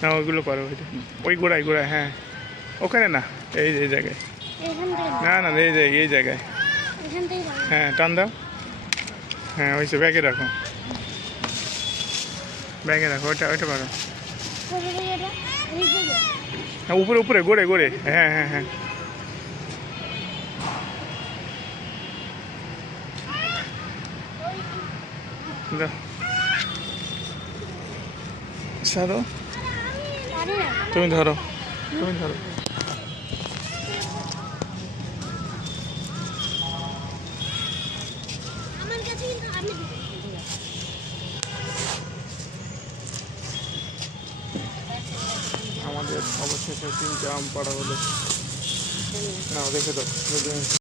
না ওইগুলো করো, ওই গোড়ায় গোড়ায়, হ্যাঁ ওখানে না, এই জায়গায়, না না এই জায়গায়, হ্যাঁ টান দাও, হ্যাঁ ওইসব ব্যাগে রাখো, ব্যাগে রাখো, ওইটা পারো, হ্যাঁ উপরে উপরে গোড়ে গোড়ে, হ্যাঁ হ্যাঁ হ্যাঁ সারো, তুমি ধরো, তুমি ধরো, আমাদের অবশেষে 3টে আম পাড়া হলো। না দেখে দাও।